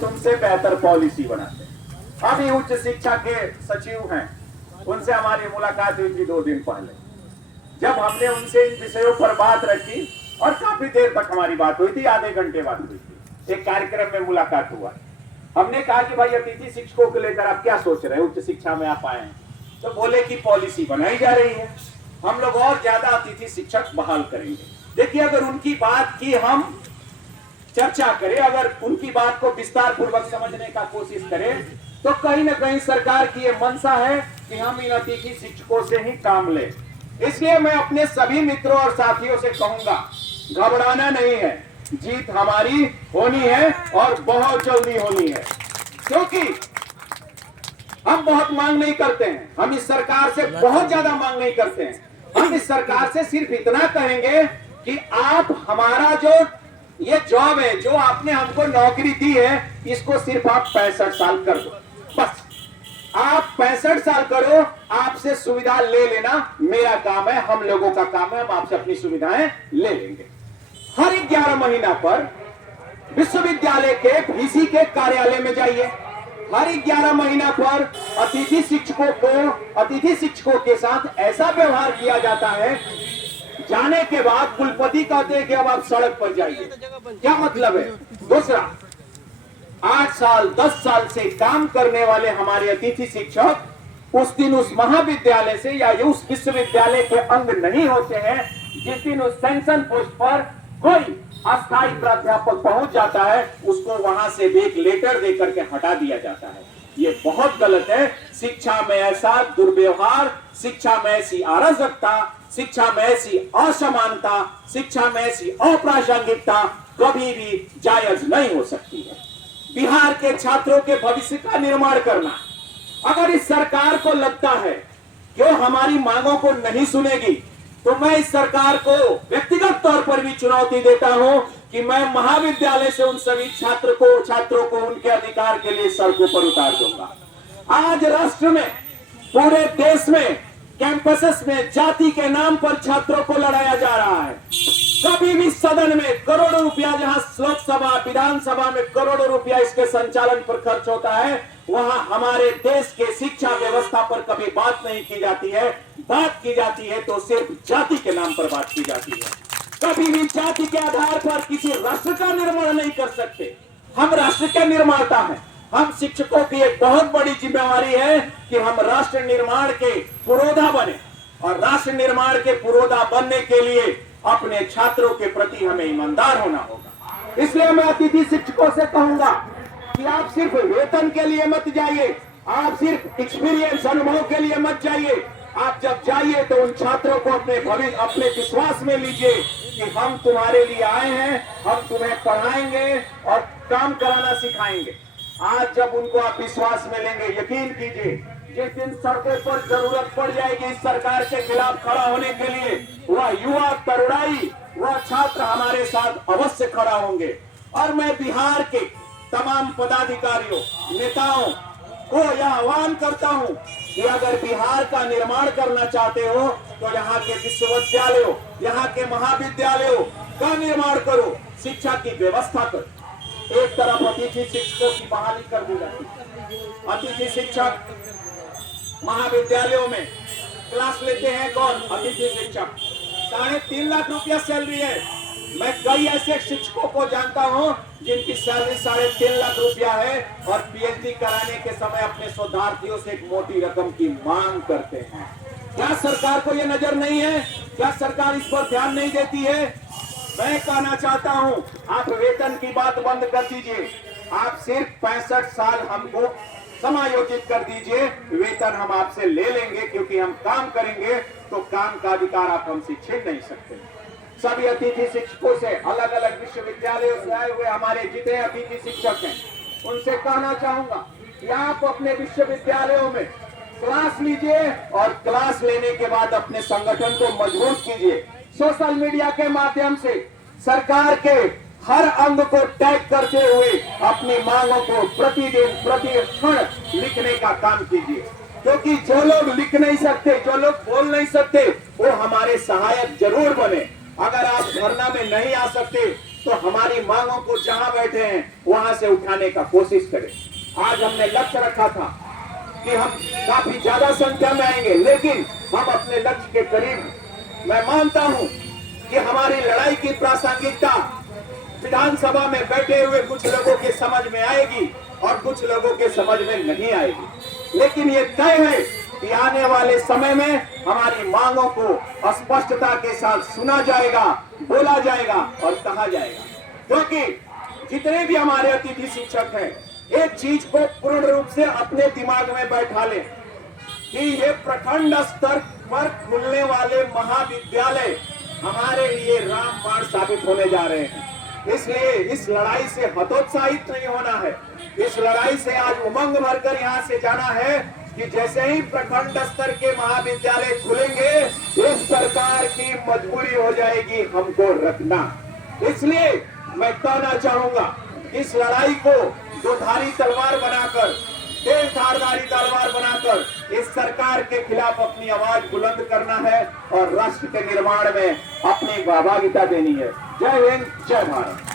तुमसे बेहतर पॉलिसी बनाते हैं। अभी उच्च शिक्षा के सचिव हैं, उनसे हमारी मुलाकात हुई थी 2 दिन पहले। जब हमने उनसे इन विषयों पर बात रखी और काफी देर तक हमारी बात हुई थी, आधे घंटे बात हुई थी, एक कार्यक्रम में मुलाकात हुआ। हमने कहा कि भाई अतिथि शिक्षकों को लेकर आप क्या सोच रहे हैं, उच्च शिक्षा में आप आए हैं। तो बोले कि पॉलिसी बनाई जा रही है, हम लोग और ज्यादा अतिथि शिक्षक बहाल करेंगे। देखिए, अगर उनकी बात की हम चर्चा करें, अगर उनकी बात को विस्तार पूर्वक समझने का कोशिश करें, तो कहीं ना कहीं सरकार की ये मंशा है कि हम इन अतिथि शिक्षकों से ही काम लें। इसलिए मैं अपने सभी मित्रों और साथियों से कहूंगा, घबराना नहीं है, जीत हमारी होनी है और बहुत जल्दी होनी है। क्योंकि हम बहुत मांग नहीं करते हैं, हम इस सरकार से बहुत ज्यादा मांग नहीं करते हैं। हम इस सरकार से सिर्फ इतना कहेंगे कि आप हमारा जो ये जॉब है, जो आपने हमको नौकरी दी है, इसको सिर्फ आप 65 साल कर दो। बस आप 65 साल करो, आपसे सुविधा ले लेना मेरा काम है, हम लोगों का काम है, हम आपसे अपनी सुविधाएं ले लेंगे। हर 11 महीना पर विश्वविद्यालय के वीसी के कार्यालय में जाइए। हर 11 महीना पर अतिथि शिक्षकों के साथ ऐसा व्यवहार किया जाता है, जाने के बाद कुलपति कहते हैं कि अब आप सड़क पर जाइए। क्या मतलब है? दूसरा, 8 साल 10 साल से काम करने वाले हमारे अतिथि शिक्षक उस दिन उस महाविद्यालय से या उस विश्वविद्यालय के अंग नहीं होते हैं जिस दिन उस सेंक्शन पोस्ट पर कोई अस्थायी प्राध्यापक पहुंच जाता है, उसको वहां से एक लेटर देकर के हटा दिया जाता है। ये बहुत गलत है। शिक्षा में ऐसा दुर्व्यवहार, शिक्षा में ऐसी अराजकता, शिक्षा में ऐसी असमानता, शिक्षा में ऐसी अप्रासंगिकता कभी भी जायज नहीं हो सकती है। बिहार के छात्रों के भविष्य का निर्माण करना, अगर इस सरकार को लगता है कि वो हमारी मांगों को नहीं सुनेगी, तो मैं इस सरकार को व्यक्तिगत तौर पर भी चुनौती देता हूं कि मैं महाविद्यालय से उन सभी छात्रों को उनके अधिकार के लिए सड़कों पर उतार दूंगा। आज राष्ट्र में, पूरे देश में, कैंपसेस में जाति के नाम पर छात्रों को लड़ाया जा रहा है। कभी भी सदन में करोड़ों रुपया, जहां लोकसभा विधानसभा में करोड़ों रुपया इसके संचालन पर खर्च होता है, वहां हमारे देश के शिक्षा व्यवस्था पर कभी बात नहीं की जाती है। बात की जाती है तो सिर्फ जाति के नाम पर बात की जाती है। कभी भी जाति के आधार पर किसी राष्ट्र का निर्माण नहीं कर सकते। हम राष्ट्र के निर्माता हैं। हम शिक्षकों की एक बहुत बड़ी जिम्मेवारी है कि हम राष्ट्र निर्माण के पुरोधा बने, और राष्ट्र निर्माण के पुरोधा बनने के लिए अपने छात्रों के प्रति हमें ईमानदार होना होगा। इसलिए मैं अतिथि शिक्षकों से कहूंगा कि आप सिर्फ वेतन के लिए मत जाइए, आप सिर्फ एक्सपीरियंस, अनुभव के लिए मत जाइए। आप जब जाइए तो उन छात्रों को अपने विश्वास में लीजिए कि हम तुम्हारे लिए आए हैं, हम तुम्हें पढ़ाएंगे और काम कराना सिखाएंगे। आज जब उनको आप विश्वास में लेंगे, यकीन कीजिए, जिस दिन सड़कों पर जरूरत पड़ जाएगी इस सरकार के खिलाफ खड़ा होने के लिए, वह युवा, तरुणाई, वह छात्र हमारे साथ अवश्य खड़ा होंगे। और मैं बिहार के तमाम पदाधिकारियों, नेताओं को यह आह्वान करता हूं कि अगर बिहार का निर्माण करना चाहते हो तो यहाँ के विश्वविद्यालयों, यहाँ के महाविद्यालयों का निर्माण करो, शिक्षा की व्यवस्था करो। एक तरफ अतिथि शिक्षकों की बहाली कर दी जाती है। अतिथि शिक्षक महाविद्यालयों में क्लास लेते हैं कौन? अतिथि शिक्षक। 3.5 लाख रुपया सैलरी है। मैं कई ऐसे शिक्षकों को जानता हूं जिनकी सैलरी 3.5 लाख रुपया है और पीएचडी कराने के समय अपने शोधार्थियों से एक मोटी रकम की मांग करते हैं। क्या सरकार को यह नजर नहीं है? क्या सरकार इस पर ध्यान नहीं देती है? मैं कहना चाहता हूं, आप वेतन की बात बंद कर दीजिए। आप सिर्फ 65 साल हमको समायोजित कर दीजिए, वेतन हम आपसे ले लेंगे, क्योंकि हम काम करेंगे तो काम का अधिकार आप हमसे छीन नहीं सकते। सभी अतिथि शिक्षकों से, अलग अलग विश्वविद्यालयों से आए हुए हमारे जितने अतिथि शिक्षक हैं, उनसे कहना चाहूंगा कि आप अपने विश्वविद्यालयों में क्लास लीजिए और क्लास लेने के बाद अपने संगठन को मजबूत कीजिए। सोशल मीडिया के माध्यम से सरकार के हर अंग को टैग करते हुए अपनी मांगों को प्रतिदिन, प्रतिक्षण लिखने का काम कीजिए। क्योंकि जो लोग लिख नहीं सकते, जो लोग बोल नहीं सकते, वो हमारे सहायक जरूर बने। अगर आप धरना में नहीं आ सकते तो हमारी मांगों को जहां बैठे हैं वहां से उठाने का कोशिश करें। आज हमने लक्ष्य रखा था कि हम काफी ज्यादा संख्या में आएंगे, लेकिन हम अपने लक्ष्य के करीब। मैं मानता हूं कि हमारी लड़ाई की प्रासंगिकता विधानसभा में बैठे हुए कुछ लोगों के समझ में आएगी और कुछ लोगों के समझ में नहीं आएगी, लेकिन ये तय है कि आने वाले समय में हमारी मांगों को स्पष्टता के साथ सुना जाएगा, बोला जाएगा और कहा जाएगा। क्योंकि जितने भी हमारे अतिथि शिक्षक हैं, एक चीज को पूर्ण रूप से अपने दिमाग में बैठा लें कि ये प्रखंड स्तर पर खुलने वाले महाविद्यालय हमारे लिए रामबाण साबित होने जा रहे हैं। इसलिए इस लड़ाई से हतोत्साहित नहीं होना है। इस लड़ाई से आज उमंग भरकर यहाँ से जाना है कि जैसे ही प्रखंड स्तर के महाविद्यालय खुलेंगे, इस सरकार की मजबूरी हो जाएगी हमको रखना। इसलिए मैं कहना चाहूंगा, इस लड़ाई को दो धारी तलवार बनाकर, तेज धारदारी तलवार बनाकर इस सरकार के खिलाफ अपनी आवाज बुलंद करना है और राष्ट्र के निर्माण में अपनी सहभागिता देनी है। जय हिंद, जय भारत।